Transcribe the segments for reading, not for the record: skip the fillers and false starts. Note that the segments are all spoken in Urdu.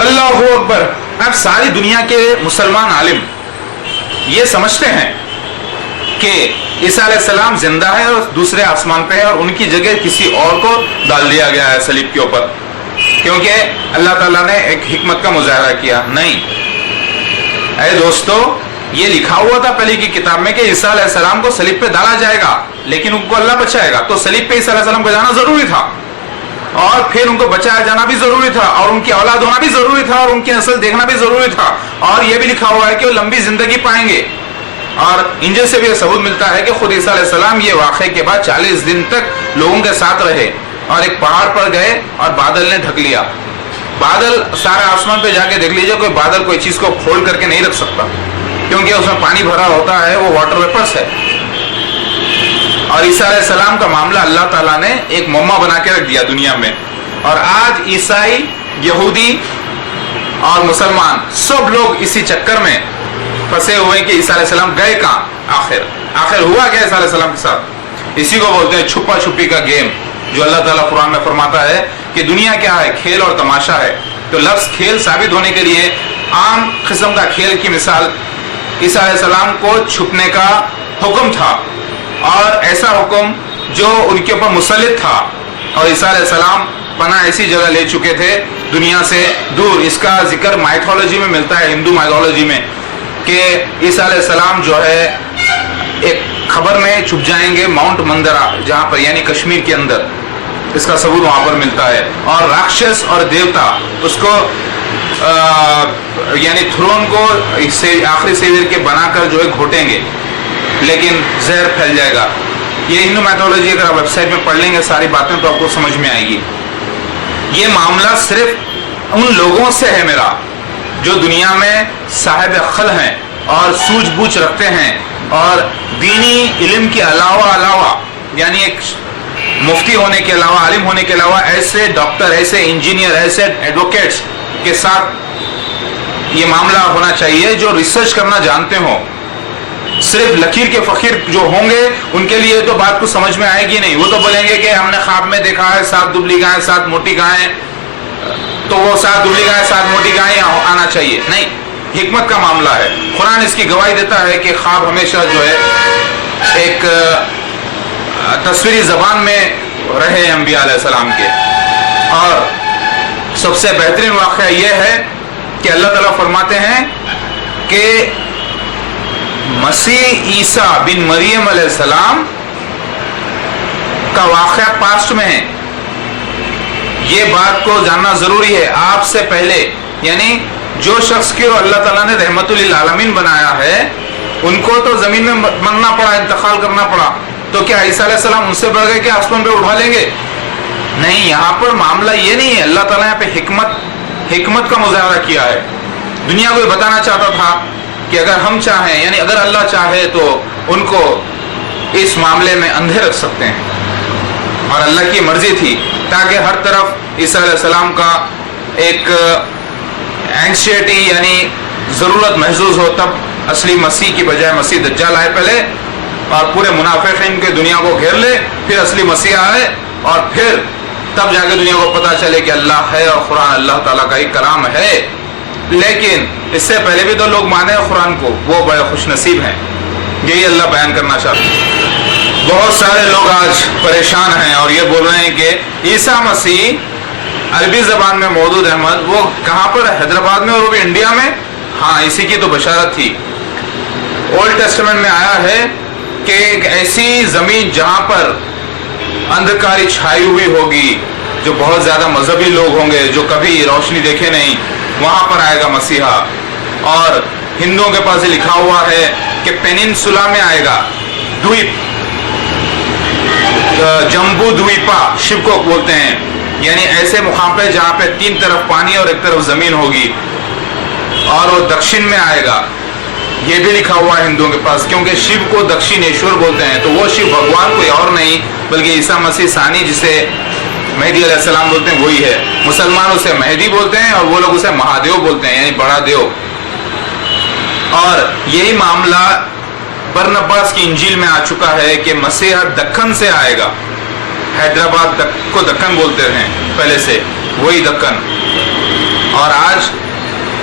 اللہ اکبر. اب ساری دنیا کے مسلمان عالم یہ سمجھتے ہیں کہ عیسیٰ علیہ السلام زندہ ہے اور دوسرے آسمان پہ ہے اور ان کی جگہ کسی اور کو ڈال دیا گیا ہے صلیب کے اوپر، کیونکہ اللہ تعالیٰ نے ایک حکمت کا مظاہرہ کیا. نہیں اے دوستو، یہ لکھا ہوا تھا پہلے کی کتاب میں کہ عیسیٰ علیہ السلام کو صلیب پہ ڈالا جائے گا لیکن ان کو اللہ بچائے گا. تو صلیب پہ عیسیٰ علیہ السلام کو جانا ضروری تھا اور پھر ان کو بچایا جانا بھی ضروری تھا اور ان کی اولاد ہونا بھی ضروری تھا اور ان کی نسل دیکھنا بھی ضروری تھا، اور یہ بھی لکھا ہوا ہے کہ وہ لمبی زندگی پائیں گے. اور انجیل سے بھی یہ ثبوت ملتا ہے کہ خود عیسیٰ علیہ السلام یہ واقعے کے بعد 40 دن تک لوگوں کے ساتھ رہے اور ایک پہاڑ پر گئے اور بادل نے ڈھک لیا. بادل سارے آسمان پہ جا کے دیکھ لیجئے، کوئی بادل کوئی چیز کو کھول کر کے نہیں رکھ سکتا کیونکہ اس میں پانی بھرا ہوتا ہے، وہ واٹر ویپرس ہے. اور عیسیٰ علیہ السلام کا معاملہ اللہ تعالیٰ نے ایک معمہ بنا کے رکھ دیا دنیا میں. اور آج عیسائی، یہودی اور مسلمان سب لوگ اسی چکر میں پھنسے ہوئے کہ عیسیٰ علیہ السلام گئے کہاں، آخر ہوا کیا عیسیٰ علیہ السلام کے ساتھ. اسی کو بولتے ہیں چھپا چھپی کا گیم، جو اللہ تعالیٰ قرآن میں فرماتا ہے کہ دنیا کیا ہے، کھیل اور تماشا ہے. تو لفظ کھیل ثابت ہونے کے لیے عام قسم کا کھیل کی مثال عیسیٰ علیہ السلام کو چھپنے کا حکم تھا، اور ایسا حکم جو ان کے اوپر مسلط تھا. اور عیسیٰ علیہ السلام پناہ ایسی جگہ لے چکے تھے دنیا سے دور. اس کا ذکر مائتھولوجی میں ملتا ہے، ہندو مائتھولوجی میں، کہ عیسیٰ علیہ السلام جو ہے ایک خبر میں چھپ جائیں گے ماؤنٹ مندرا، جہاں پر یعنی کشمیر کے اندر. اس کا ثبوت وہاں پر ملتا ہے. اور راکشس اور دیوتا اس کو یعنی تھرون کو آخری سیور کے بنا کر جو ہے گھوٹیں گے، لیکن زہر پھیل جائے گا. یہ ہندو میتھولوجی اگر آپ ویب سائٹ میں پڑھ لیں گے ساری باتیں تو آپ کو سمجھ میں آئے گی. یہ معاملہ صرف ان لوگوں سے ہے میرا جو دنیا میں صاحب خل ہیں اور سوجھ بوجھ رکھتے ہیں اور دینی علم کے علاوہ یعنی ایک مفتی ہونے کے علاوہ، عالم ہونے کے علاوہ ایسے ڈاکٹر، ایسے انجینئر، ایسے ایڈوکیٹس کے ساتھ یہ معاملہ ہونا چاہیے جو ریسرچ کرنا جانتے ہوں. صرف لکیر کے فقیر جو ہوں گے ان کے لیے تو بات کو سمجھ میں آئے گی نہیں. وہ تو بولیں گے کہ ہم نے خواب میں دیکھا ہے 7 دبلی گائیں 7 موٹی گائیں، تو وہ 7 دبلی گائیں 7 موٹی گائیں آنا چاہیے. نہیں، حکمت کا معاملہ ہے. قرآن اس کی گواہی دیتا ہے کہ خواب ہمیشہ جو ہے ایک تصویری زبان میں رہے انبیاء علیہ السلام کے. اور سب سے بہترین واقعہ یہ ہے کہ اللہ تعالیٰ فرماتے ہیں کہ مسیح عیسیٰ بن مریم علیہ السلام کا واقعہ پاسٹ میں ہے. یہ بات کو جاننا ضروری ہے. آپ سے پہلے یعنی جو شخص کو اللہ تعالیٰ نے رحمت للعالمین بنایا ہے ان کو تو زمین میں مرنا پڑا، انتقال کرنا پڑا. تو کیا عیسیٰ علیہ السلام ان سے بڑھ گئے کہ آسمان پہ اٹھا لیں گے؟ نہیں، یہاں پر معاملہ یہ نہیں ہے. اللہ تعالیٰ یہاں پہ حکمت کا مظاہرہ کیا ہے. دنیا کو یہ بتانا چاہتا تھا کہ اگر ہم چاہیں یعنی اگر اللہ چاہے تو ان کو اس معاملے میں اندھے رکھ سکتے ہیں، اور اللہ کی مرضی تھی تاکہ ہر طرف عیسیٰ علیہ السلام کا ایک اینشیٹی یعنی ضرورت محسوس ہو. تب اصلی مسیح کی بجائے مسیح دجال آئے پہلے اور پورے منافقین کے دنیا کو گھیر لے، پھر اصلی مسیح آئے اور پھر تب جا کے دنیا کو پتا چلے کہ اللہ ہے اور قرآن اللہ تعالیٰ کا ہی کلام ہے. لیکن اس سے پہلے بھی تو لوگ مانے قرآن کو، وہ بڑے خوش نصیب ہیں. یہی اللہ بیان کرنا چاہتے ہیں. بہت سارے لوگ آج پریشان ہیں اور یہ بول رہے ہیں کہ عیسیٰ مسیح عربی زبان میں مودود احمد وہ کہاں پر ہے؟ حیدرآباد میں، اور وہ بھی انڈیا میں. ہاں، اسی کی تو بشارت تھی. اولڈ ٹیسٹمنٹ میں آیا ہے کہ ایک ایسی زمین جہاں پر اندھکاری چھائی ہوئی ہوگی، جو بہت زیادہ مذہبی لوگ ہوں گے جو کبھی روشنی دیکھے نہیں، وہاں پر آئے گا مسیحا. اور ہندوؤں کے پاس لکھا ہوا ہے کہ پیننسولا میں آئے گا، دویپ، جمبو دویپا شیو کو بولتے ہیں، یعنی ایسے مقام پہ جہاں پہ 3 طرف پانی اور ایک طرف زمین ہوگی، اور وہ دکشن میں آئے گا. یہ بھی لکھا ہوا ہے ہندوؤں کے پاس، کیونکہ شیو کو دکشینیشور بولتے ہیں. تو وہ شیو بھگوان کوئی اور نہیں بلکہ عیسیٰ مسیح ثانی جسے مہدی علیہ السلام بولتے ہیں وہی ہے. مسلمان اسے مہدی بولتے ہیں اور وہ لوگ اسے مہادیو بولتے ہیں، یعنی بڑا دیو. اور یہی معاملہ برنباس کی انجیل میں آ چکا ہے کہ مسیح دکن سے آئے گا. حیدرآباد کو دکن بولتے ہیں پہلے سے، وہی دکن. اور آج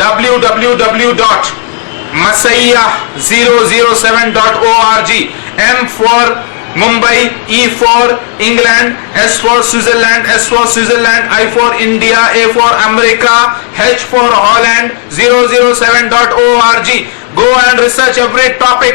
www.masiyah007.org। M for Mumbai, E for England, S for Switzerland, S for Switzerland, I for India, A for America, H for Holland, 007.org। Go and research every topic।